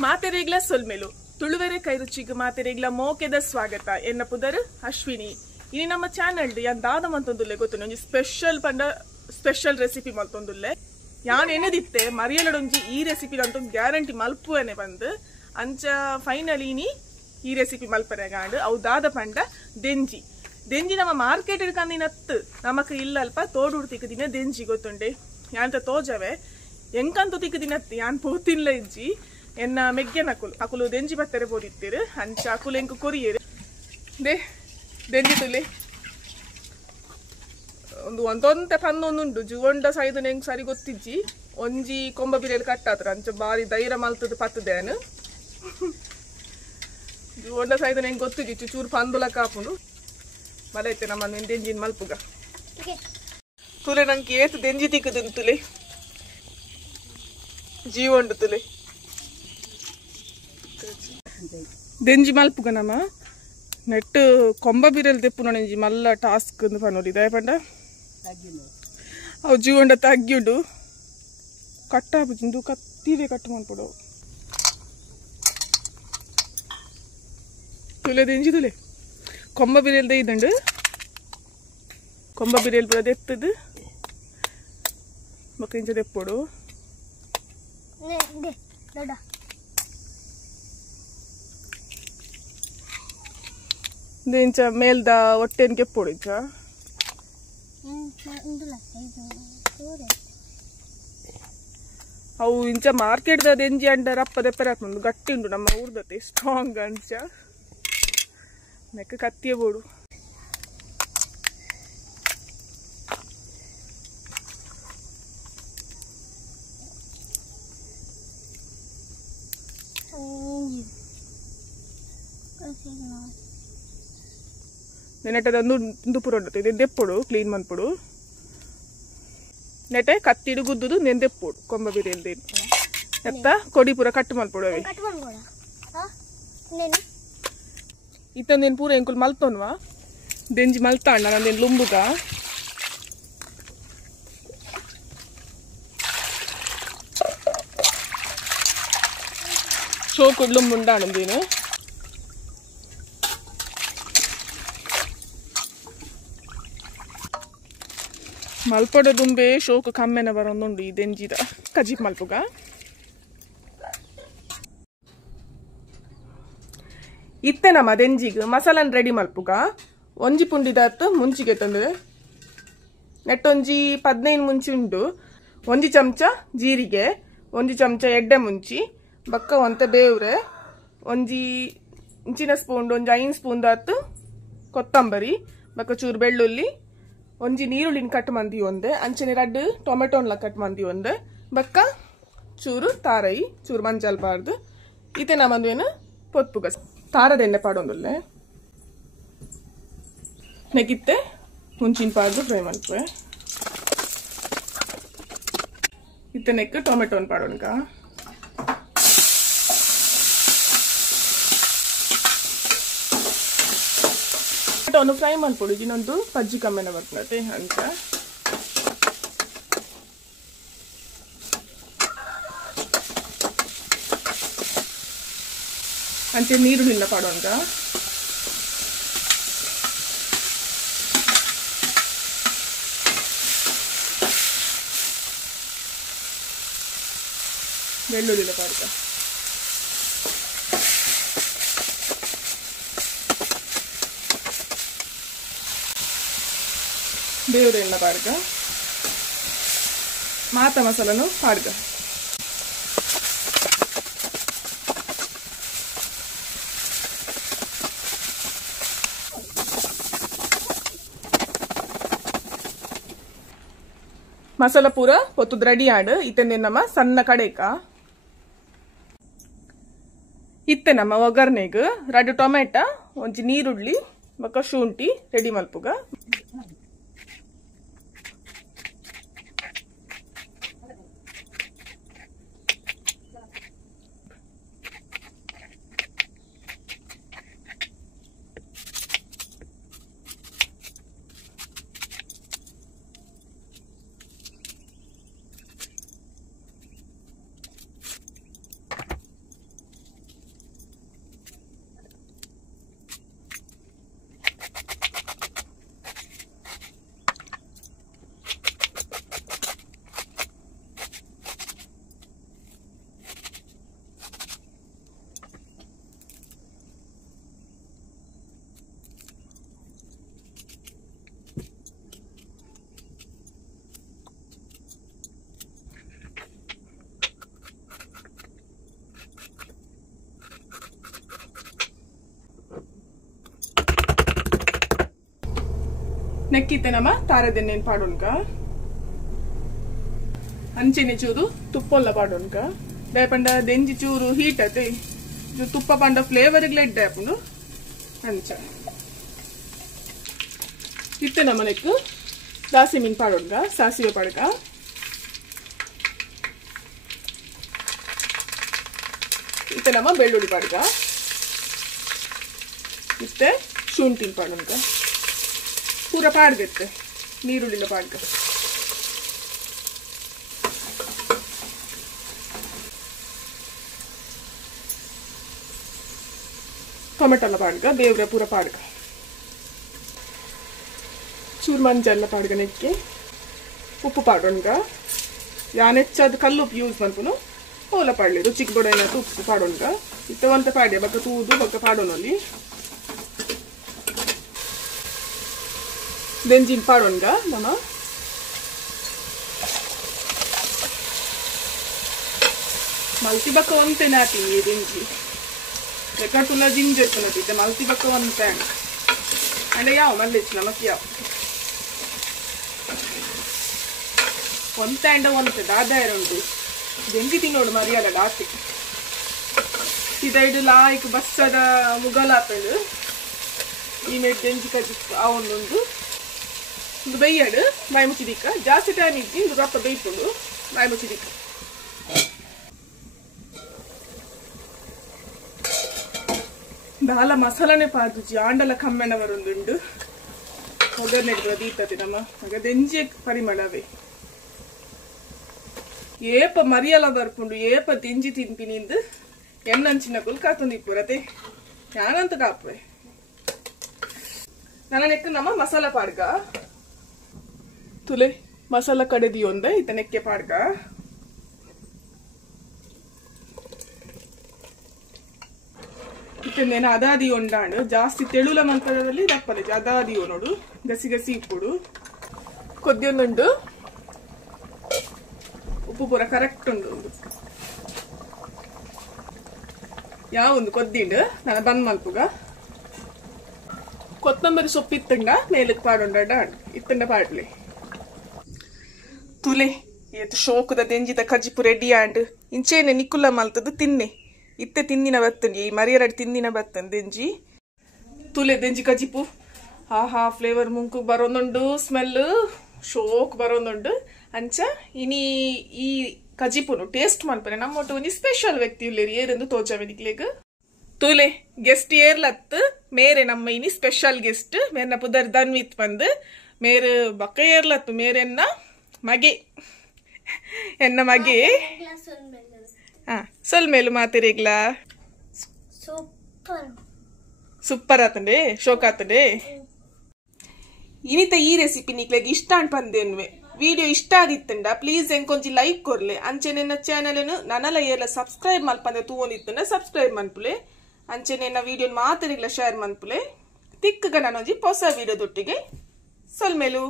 ಮಾತೆರೆಗ್ಲ ಸೊಲ್ಮೆಲು ತುಳುವೆರೆ ಕೈರುಚಿಗೆ ಮಾತೆರೆಗ್ಲ ಮೋಕೆದ ಸ್ವಾಗತ ಎನ್ನ ಪುದರ್ ಅಶ್ವಿನಿ ಇನಿ ನಮ್ಮ ಚಾನಲ್ ದಾದ ಮಂತೊಂದುಲ್ಲೆ ಗೊತ್ತು ಒಂಜಿ ಸ್ಪೆಷಲ್ ರೆಸಿಪಿ ಮಲ್ತೊಂದುಲ್ಲೆ ಯಾನ್ ಎನ್ನದಿತ್ತೆ ಮರಿಯಲಡೊಂಜಿ ಈ ರೆಸಿಪಿ ಅಂತೂ ಗ್ಯಾರಂಟಿ ಮಲ್ಪುವನೆ ಬಂದು ಅಂಚ ಫೈನಲಿ ಇನಿ ಈ ರೆಸಿಪಿ ಮಲ್ಪರೆಗಾಂಡು ಅವು ದಾದ ಪಂಡ ದೆಂಜಿ ನಮ್ಮ ಮಾರ್ಕೆಟ್ ಹಿಡ್ಕಂದಿನತ್ತು ನಮಕ್ ಇಲ್ಲಲ್ಪ ತೋಡೂರು ತಿಕ್ಕದಿನ ದೆಂಜಿ ಗೊತ್ತುಂಡೆ ಯಾಂತ ತೋಜವೆ ಎಂಕಂತೂ ತಿಕ್ಕದಿನತ್ತು ಯಾನ್ ಪೋತಿನ್ಲ ಇಜ್ಜಿ ಎನ್ನ ಮೆಗ್ಗೆನ ಅಕುಲು ದೆಂಜಿ ಬತ್ತರೆ ಬೋದಿತ್ತೀರು ಅಂಚ ಅಕುಲು ಎಂಕು ಕೊರಿಯರು ದೆಂಜಿ ತುಲೆ ಒಂದೊಂತೆ ಪನ್ನೊಂದುಂಡು ಜುಗೊಂಡ ಸೈದು ನೆಂಗ್ ಸರಿ ಗೊತ್ತಿಜ್ಜಿ ಒಂಜಿ ಕೊಂಬ ಬಿರಿಯಲ್ಲಿ ಕಟ್ಟಾತ್ರ ಅಂಚ ಬಾರಿ ಧೈರ್ಯ ಮಲ್ತದ ಪತ್ತದೇನು ಜುಗೊಂಡ ಸೈದು ನೆಂಗ್ ಗೊತ್ತಿಜ್ಜಿ ಚೂರು ಪಂದುಲ ಕಾಪುಂಡು ಮಲೈತೆ ನಮ್ಮ ದೆಂಜಿನ ಮಲ್ಪುಗ ತುಲೆ ನಂಗೆ ಏತು ದೆಂಜಿ ತಿಕ್ಕದು ತುಲೆ ಜೀವಂಡು ತುಲೆ ದೆಂಜಿ ಮಲ್ಪುಗ ನಮ್ಮ ನೆಟ್ ಕೊಂಬ ಬಿರಿಯಲ್ಲಿ ತೆಪ್ಪು ನೊಂಜಿ ಮಲ್ಲ ಟಾಸ್ಕ್ ಪನ್ನೋಡಿ ದಯ ಪಂಡ ಅವು ಜೀವಂಡ ತಗ್ಗಿಡು ಕಟ್ಟಾಪುಜಿಂದು ಕತ್ತಿದೆ ಕಟ್ಟು ಮಾಡ್ಬಿಡು ತುಲೆ ದೆಂಜಿ ತುಲೆ ಕೊಂಬ ಬಿರಿಯಲ್ದೆ ಇದ್ದಂಡು ಕೊಂಬ ಬಿರಿಯಲ್ ಪುರ ದೆತ್ತದು ಮಕ್ಕಳಿಂಚ ದೆಪ್ಪೋಡು ಇಂಚ ಮೇಲ್ದ ಹೊಟ್ಟೆನ್ ಕೆಪ್ಪೋಡು ಇಂಚ ಅವು ಇಂಚ ಮಾರ್ಕೆಟ್ ದೆಂಜಿ ಅಂಡ ರಪ್ಪ ದೆಪ್ಪರೆ ಹಾಕೊಂಡು ಗಟ್ಟಿ ಉಂಟು ನಮ್ಮ ಊರ್ದತೆ ಸ್ಟ್ರಾಂಗ್ ಅಂಚ ನೆಕ್ಕ ಕತ್ತಿಯ ಬೋಡು ನೆಟ್ಟದೊಂದು ಪುರ ಉಂಟು ದೆಪ್ಪೊಡು ಕ್ಲೀನ್ ಮನ್ಪುಡು ನೆಟ್ಟೆ ಕತ್ತಿಡು ಗುದ್ದುದು ನೆಂದೆಪ್ಪೋಡು ಕೊಂಬ ಬಿರಿಯಲ್ದೆ ಎತ್ತ ಕೊಡಿ ಪೂರ ಕಟ್ಟು ಮಲ್ಪೊಡು ಅವೆ ಇತ್ತಂದೇನು ಪೂರ ಎಂಕುಲ್ ಮಲ್ತೋನ್ವಾ ದೆಂಜಿ ಮಲ್ತಾಣ್ಣ ನಂದೇನು ಲುಂಬುಗ ಶೋಕುಡ್ ಲುಂಬುಂಡಾಣಂದೇನು ಮಲ್ಪೊಡ ದುಂಬೆ ಶೋಕು ಕಮ್ಮೆನ ಬರೋಂದುಂಡು ಈ ದೆಂಜಿದ ಕಜಿಪ್ ಮಲ್ಪುಗ ಇತ್ತೆ ನಮ್ಮ ದೆಂಜಿಗೆ ಮಸಾಲನ್ ರೆಡಿ ಮಲ್ಪುಗ ಒಂಜಿ ಪುಂಡಿದತ್ತು ಮುಂಚಿಗೆ ತಂದು ನೆಟ್ಟೊಂಜಿ 15 ಮುಂಚಿ ಉಂಡು ಒಂಜಿ ಚಮಚ ಜೀರಿಗೆ ಒಂಜಿ ಚಮಚ ಎಡ್ಡೆ ಮುಂಚಿ ಬಕ್ಕ ಒಂತೆ ಬೇವ್ರೆ ಒಂಜಿ ಇಂಚಿನ ಸ್ಪೂನ್ ಒಂಜಿ 5 ಸ್ಪೂನ್ ದಾತು ಕೊತ್ತಂಬರಿ ಬಕ್ಕ ಚೂರು ಬೆಳ್ಳುಳ್ಳಿ ಒಂಜಿ ನೀರುಳ್ಳಿನ ಕಟ್ ಮಂದಿ ಒಂದೆ ಅಂಚನೆ 2 ಟೊಮೆಟೊನ್ಲ ಕಟ್ ಮಂದಿ ಒಂದೆ ಬಕ್ಕ ಚೂರು ತಾರೈ ಚೂರು ಮಂಜಾಲ್ ಪಾರ್ದು ಇತ್ತೆ ನಮ್ಮಂದೇನು ಪೊತ್ಪುಗ ತಾರದ ಎಣ್ಣೆ ಪಾಡೊಂದುಲ್ಲೆ ನೆಗಿತ್ತೆ ಮುಂಚಿನ ಪಾರ್ದು ಫ್ರೈ ಮಲ್ಪೆ ಇತ್ತೆ ನೆಕ್ ಟೊಮೆಟೊನ್ ಪಾಡೋನ್ಕ ಟೊಮೆಟೊನು ಫ್ರೈ ಮಲ್ಪೊಡು ಇನ್ನೊಂದು ಪಜ್ಜಿ ಕಮ್ಮೆನ ಬರ್ತದೆ ಅಂತ ಅಂಚೆ ನೀರುಳ್ಳಿನ ಪಾಡೋಂಗ ಬೆಳ್ಳುಳ್ಳಿನ ಪಾಡ್ಕ ಬೇವ್ರೆ ಎಣ್ಣೆ ಪಾಡ್ಕ ಮಾತ ಮಸಾಲನು ಪಾಡ್ಕ ಮಸಾಲ ಪೂರ ಹೊತ್ತುದ್ ರೆಡಿ ಆಡು ಇತ್ತೆ ನಮ್ಮ ಸಣ್ಣ ಕಡೆಕ ಇತ್ತೆ ನಮ್ಮ ಒಗ್ಗರ್ನೆಗ್ 2 ಟೊಮೆಟ ಒಂಜಿ ನೀರುಳ್ಳಿ ಬಕ್ಕ ಶುಂಠಿ ರೆಡಿ ಮಲ್ಪುಗ ನೆಕ್ಕಿತ್ತೆ ನಮ್ಮ ತಾರದೆಣ್ಣೆನ್ ಪಾಡೋನ್ಕ ಅಂಚೆನೆ ಚೂರು ತುಪ್ಪೊಲ್ಲ ಪಾಡೋನ್ಕ ದಯಪಂಡ ದೆಂಜಿ ಚೂರು ಹೀಟ್ ಅತೆ ತುಪ್ಪ ಪಂಡ ಫ್ಲೇವರ್ ಲೆಡ್ ಆಪುಂಡು ಅಂಚ ಇತ್ತೆ ನಮ್ಮ ನೆಕ್ಕು ದಾಸಿ ಮೀನ್ ಪಾಡೋನ್ಕ ಸಾಸಿವೆ ಪಾಡ್ಕ ಇತ್ತೆ ನಮ್ಮ ಬೆಳ್ಳುಳ್ಳಿ ಪಾಡ್ಕ ಇತ್ತೆ ಶುಂಠಿನ್ ಪಾಡೋನ್ಕ ಪೂರ ಪಾಡ್ಗೆತ್ತೆ ನೀರುಳ್ಳಿನ ಪಾಡ್ಕ ಟೊಮೆಟೊಲ್ಲ ಪಾಡ್ಕ ದೇವ್ರ ಪೂರ ಪಾಡ್ಕ ಚೂರು ಮಂಜಲ್ಲ ಪಾಡ್ಕ ನೆಕ್ಕೆ ಉಪ್ಪು ಪಾಡೋನ್ಗ ಯಾನೆಚ್ಚದು ಕಲ್ಲು ಉಪ್ಪು ಯೂಸ್ ಮಾಡ್ಕೊನು ಓಲ ಪಾಡ್ಲಿ ರುಚಿಗೆ ಬಡ ಏನಾದ್ರು ಉಪ್ಪು ಪಾಡೋನ್ಗ ಇತ್ತವಂತ ಪಾಡ್ಯ ಬಕ್ಕ ತೂದು ಬಕ್ಕ ಪಾಡೋನಲ್ಲಿ ದೆಂಜಿನ್ ಪಾಡೋನ್ಗ ನಮ್ಮ ಮಲ್ತಿ ಬಕ್ಕ ಒಂತೆನೆ ಹಾಕಿ ದೆಂಜಿ ರೆಕಾರ್ಡುಲ್ಲ ಜಿಂಜರ್ ಕೊನೋತಿದ್ದೆ ಮಲ್ತಿ ಬಕ್ಕ ಒಂತೆ ಅಂಡೆ ಯಾವ ಮಲ್ಲೆಚ್ಚು ನಮಕ್ ಯಾವ ಒಂತೆ ಅಂಡ ಒಂತೆ ದಾದಾಯ ಉಂಟು ದೆಂಜಿ ತಿನ್ನೋಡು ಮರಿಯಾದ ದಾತಿ ಇದೈಡು ಲಾಯ್ಕ್ ಬಸ್ಸದ ಮುಗಲಾಪೆಡು ಈ ಮೇಡ್ ದೆಂಜಿ ಕಜ್ಜಿ ಆ ಒಂದೊಂದು ಬೇಯ್ಯಾಡು ಬಾಯಿ ಮುಚ್ಚಿದಿಕ್ಕ ಜಾಸ್ತಿ ಟೈಮ್ ಇದ್ದು ಇದು ರೊಕ್ಕ ಬೇಯ್ಕೊಂಡು ಬಾಯಿ ಮುಚ್ಚಿದಿಕ್ಕ ದಾಲ ಮಸಾಲನೆ ಪಾದುಜಿ ಆಂಡಲ ಕಮ್ಮೆನ ಬರೊಂದುಂಡು ಒಗ್ಗರಣೆ ದೀತದೆ ನಮ್ಮ ಆಗ ದೆಂಜಿ ಪರಿಮಳವೇ ಏಪ ಮರಿಯಲ ಬರ್ಪುಂಡು ಏಪ ದೆಂಜಿ ತಿಂಪಿನಿಂದು ಎನ್ನಂಚಿನ ಕುಲ್ ಕಾತೊಂದಿಪ್ಪುರತೆ ಯಾನಂತ ಕಾಪುವೆ ನನ್ನ ನೆಕ್ಕ ನಮ್ಮ ಮಸಾಲ ಪಾಡ್ಕ ತುಲೆ ಮಸಾಲ ಕಡೆದಿ ಒಂದ ಇತ ನೆಕ್ಕೆ ಪಾಡ್ಕ ಇತ್ತಂದೇನ ಅದಾದಿ ಉಂಡಾಂಡು ಜಾಸ್ತಿ ತೆಳುಲ ಮಂತದಲ್ಲಿ ದಪ್ಪಲೆ ಅದಾದಿ ನೋಡು ಗಸಿ ಗಸಿ ಇಪ್ಪುಡು ಕೊದ್ದಿಯೊಂದುಂಡು ಉಪ್ಪು ಪೂರ ಕರೆಕ್ಟ್ ಉಂಡು ಯಾವೊಂದು ಕೊದ್ದಿಂಡು ನಾನು ಬಂದ್ ಮಲ್ಪುಗ ಕೊತ್ತಂಬರಿ ಸೊಪ್ಪು ಇತ್ತಂಡ ಮೇಲಕ್ಕೆ ಪಾಡೊಂಡ ಇತ್ತಂಡ ಪಾಡ್ಲಿ ತುಲೆ ಏತು ಶೋಕದ ದೆಂಜಿದ ಕಜ್ಜಿಪು ರೆಡಿ ಆಂಡ್ ಇಂಚೇನೆ ನಿಕ್ಕುಲ್ಲ ಮಲ್ತದು ತಿನ್ನೆ ಇತ್ತೆ ತಿಂದಿನ ಬತ್ತನ್ ಈ ಮರಿಯರಡ್ ತಿಂದಿನ ಬತ್ತನ್ ದೆಂಜಿ ತುಲೆ ದೆಂಜಿ ಕಜ್ಜಿಪು ಆಹಾ ಫ್ಲೇವರ್ ಮುಂಕು ಬರೋಂದುಂಡು ಸ್ಮೆಲ್ ಶೋಕ್ ಬರೋಂದುಂಡು ಅಂಚ ಇನಿ ಈ ಕಜ್ಜಿಪುನು ಟೇಸ್ಟ್ ಮಲ್ಪನೆ ನಮ್ಮೊಟ್ಟು ಒಂಜಿ ಸ್ಪೆಷಲ್ ವ್ಯಕ್ತಿ ಉಲ್ಲೇರಿ ಏರೆಂದು ತೋಜಾವೆ ನಿಕ್ಲೆಗ್ ತುಲೆ ಗೆಸ್ಟ್ ಏರ್ಲತ್ ಮೇರೆ ನಮ್ಮ ಇನಿ ಸ್ಪೆಷಲ್ ಗೆಸ್ಟ್ ಮೇರ್ನ ಪುದರ್ ಧನ್ವಿತ್ ಬಂದು ಮೇರೆ ಬಕ್ಕ ಏರ್ಲತ್ತು ಮೇರೆನ್ನ ಮಗೆ ಎನ್ನ ಮಗೆ ಸೊಲ್ಮೇಲು ಮಾತಿರಿಗ್ಲ ಸೂಪರ್ ಆತಂಡೆ ಶೋಕ್ ಆತಂಡೆ ಇನಿತ ಈ ರೆಸಿಪಿ ನಿಕ್ಲೆಗ್ ಇಷ್ಟ ಅನ್ಪಂದೇನ್ವೆ ವಿಡಿಯೋ ಇಷ್ಟ ಆಗಿತ್ತಂಡ ಪ್ಲೀಸ್ ಎಂಕೊಂಜಿ ಲೈಕ್ ಕೊರ್ಲೆ ಅಂಚೆ ನನ್ನ ಚಾನೆಲ್ ನನಲ ಏರ್ಲ ಸಬ್ಸ್ಕ್ರೈಬ್ ಮಲ್ಪಂದೆ ತೂವೊಂದಿತ್ತಂಡ ಸಬ್ಸ್ಕ್ರೈಬ್ ಮನ್ಪುಲೆ ಅಂಚೆ ನನ್ನ ವಿಡಿಯೋ ಮಾತಿರಿಗ್ಲ ಶೇರ್ ಮನ್ಪುಲೆ ತಿಕ್ಕಗ ನಾನೊಂಜಿ ಹೊಸ ವಿಡಿಯೋದೊಟ್ಟಿಗೆ ಸೊಲ್ಮೇಲು